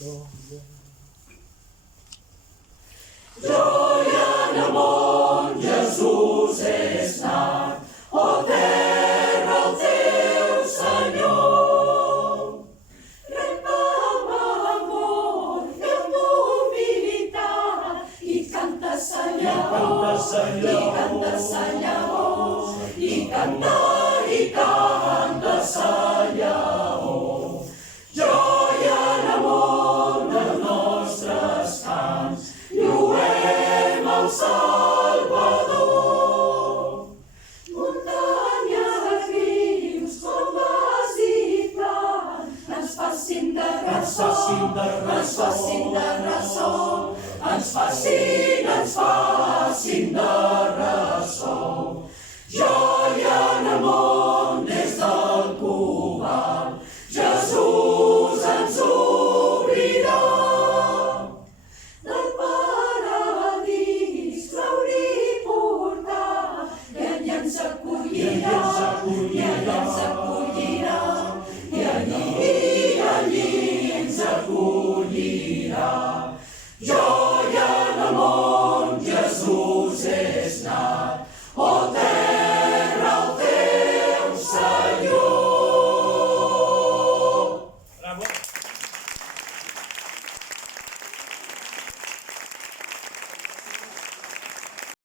Joia en el món, Jesús és nat, o terra el teu Senyor. Rep amb amor i amb humilitat, i canta sa lleó, i canta sa lleó, i canta sa lleó. Joia en el món dels nostres cants, lluem el Salvador. Muntanyes, rius, coves i plans, ens facin de ressò, ens facin de ressò, ens facin de ressò. Joia en el món des del covard, Jesús ens obrirà. Del paradís clauri portar, i allà ens acollirà, i allà ens acollirà, i allí ens acollirà.